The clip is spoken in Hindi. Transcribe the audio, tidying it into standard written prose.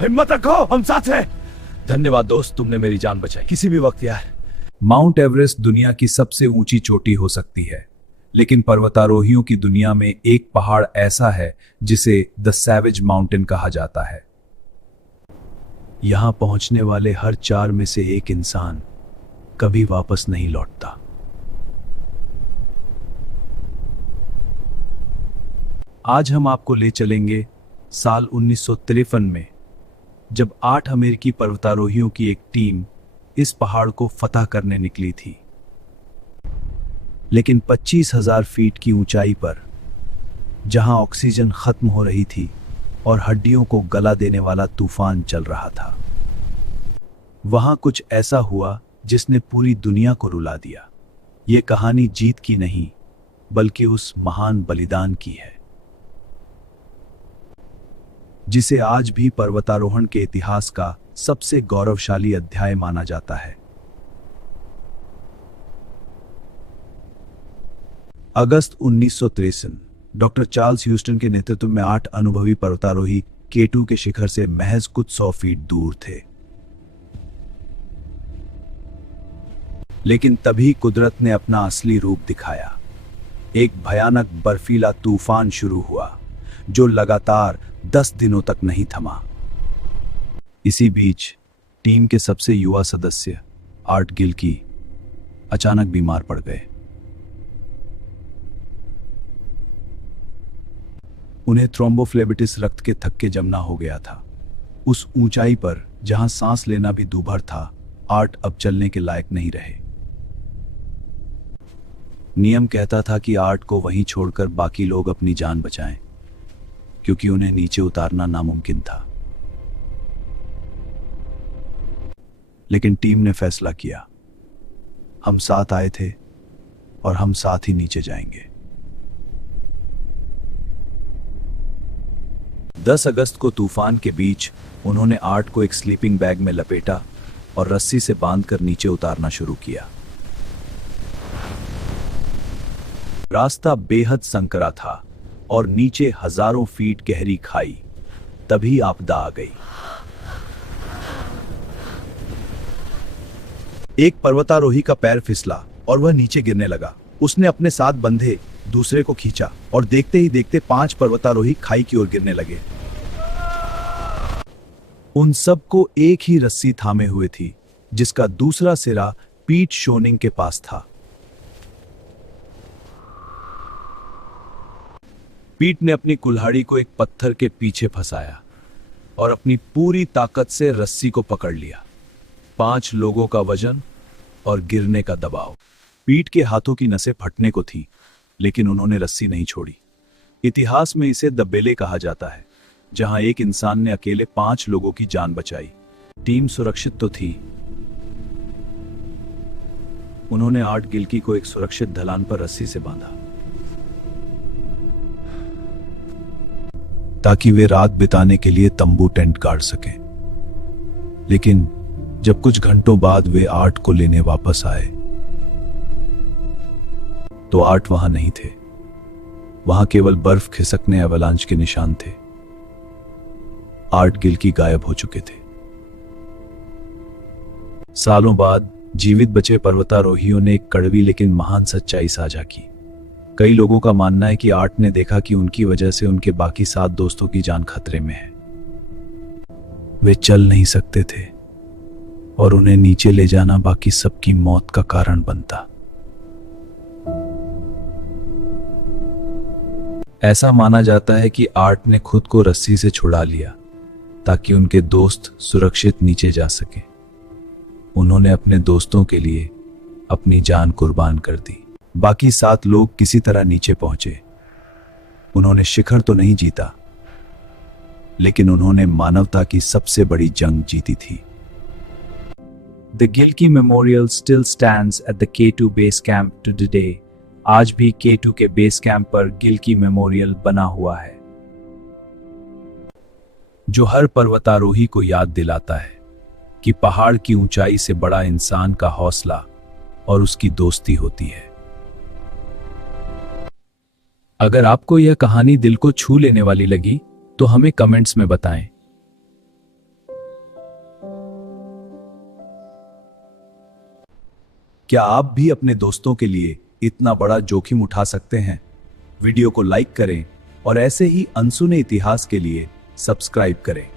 हिम्मत रखो, हम साथ हैं। धन्यवाद दोस्त, तुमने मेरी जान बचाई। किसी भी वक्त यार। माउंट एवरेस्ट दुनिया की सबसे ऊंची चोटी हो सकती है, लेकिन पर्वतारोहियों की दुनिया में एक पहाड़ ऐसा है जिसे द सैवेज माउंटेन कहा जाता है। यहां पहुंचने वाले हर 4 में से एक इंसान कभी वापस नहीं लौटता। आज हम आपको ले चलेंगे साल 1953 में, जब 8 अमेरिकी पर्वतारोहियों की एक टीम इस पहाड़ को फतह करने निकली थी। लेकिन 25,000 फीट की ऊंचाई पर, जहां ऑक्सीजन खत्म हो रही थी और हड्डियों को गला देने वाला तूफान चल रहा था, वहां कुछ ऐसा हुआ जिसने पूरी दुनिया को रुला दिया। यह कहानी जीत की नहीं, बल्कि उस महान बलिदान की है जिसे आज भी पर्वतारोहण के इतिहास का सबसे गौरवशाली अध्याय माना जाता है। अगस्त 1963, डॉक्टर चार्ल्स ह्यूस्टन के नेतृत्व में 8 अनुभवी पर्वतारोही K2 के शिखर से महज कुछ 100 फीट दूर थे। लेकिन तभी कुदरत ने अपना असली रूप दिखाया। एक भयानक बर्फीला तूफान शुरू हुआ जो लगातार 10 दिनों तक नहीं थमा। इसी बीच टीम के सबसे युवा सदस्य आर्ट गिल्की अचानक बीमार पड़ गए। उन्हें थ्रोम्बोफ्लेबिटिस रक्त के थक्के जमना हो गया था। उस ऊंचाई पर जहां सांस लेना भी दूभर था, आर्ट अब चलने के लायक नहीं रहे। नियम कहता था कि आर्ट को वहीं छोड़कर बाकी लोग अपनी जान बचाएं, क्योंकि उन्हें नीचे उतारना नामुमकिन था। लेकिन टीम ने फैसला किया, हम साथ आए थे और हम साथ ही नीचे जाएंगे। 10 अगस्त को तूफान के बीच उन्होंने आर्ट को एक स्लीपिंग बैग में लपेटा और रस्सी से बांधकर नीचे उतारना शुरू किया। रास्ता बेहद संकरा था और नीचे हजारों फीट गहरी खाई। तभी आपदा आ गई। एक पर्वतारोही का पैर फिसला और वह नीचे गिरने लगा। उसने अपने साथ बंधे दूसरे को खींचा और देखते ही देखते 5 पर्वतारोही खाई की ओर गिरने लगे। उन सबको एक ही रस्सी थामे हुए थी, जिसका दूसरा सिरा पीट शोनिंग के पास था। पीट ने अपनी कुल्हाड़ी को एक पत्थर के पीछे फंसाया और अपनी पूरी ताकत से रस्सी को पकड़ लिया। 5 लोगों का वजन और गिरने का दबाव। पीट के हाथों की नसें फटने को थी, लेकिन उन्होंने रस्सी नहीं छोड़ी। इतिहास में इसे द बेले कहा जाता है, जहां एक इंसान ने अकेले 5 लोगों की जान बचाई। टीम सुरक्षित तो थी। उन्होंने आर्ट गिल्की को एक सुरक्षित ढलान पर रस्सी से बांधा ताकि वे रात बिताने के लिए तंबू टेंट गाड़ सकें। लेकिन जब कुछ घंटों बाद वे आर्ट को लेने वापस आए, तो आर्ट वहां नहीं थे। वहां केवल बर्फ खिसकने एवलांच के निशान थे। आर्ट गिल्की गायब हो चुके थे। सालों बाद जीवित बचे पर्वतारोहियों ने एक कड़वी लेकिन महान सच्चाई साझा की। कई लोगों का मानना है कि आर्ट ने देखा कि उनकी वजह से उनके बाकी 7 दोस्तों की जान खतरे में है। वे चल नहीं सकते थे और उन्हें नीचे ले जाना बाकी सबकी मौत का कारण बनता। ऐसा माना जाता है कि आर्ट ने खुद को रस्सी से छुड़ा लिया ताकि उनके दोस्त सुरक्षित नीचे जा सके। उन्होंने अपने दोस्तों के लिए अपनी जान कुर्बान कर दी। बाकी 7 लोग किसी तरह नीचे पहुंचे। उन्होंने शिखर तो नहीं जीता, लेकिन उन्होंने मानवता की सबसे बड़ी जंग जीती थी। The Gilkey Memorial still stands at the K2 base camp to today. आज भी K2 के बेस कैंप पर गिल्की मेमोरियल बना हुआ है, जो हर पर्वतारोही को याद दिलाता है कि पहाड़ की ऊंचाई से बड़ा इंसान का हौसला और उसकी दोस्ती होती है। अगर आपको यह कहानी दिल को छू लेने वाली लगी तो हमें कमेंट्स में बताएं। क्या आप भी अपने दोस्तों के लिए इतना बड़ा जोखिम उठा सकते हैं? वीडियो को लाइक करें और ऐसे ही अनसुने इतिहास के लिए सब्सक्राइब करें।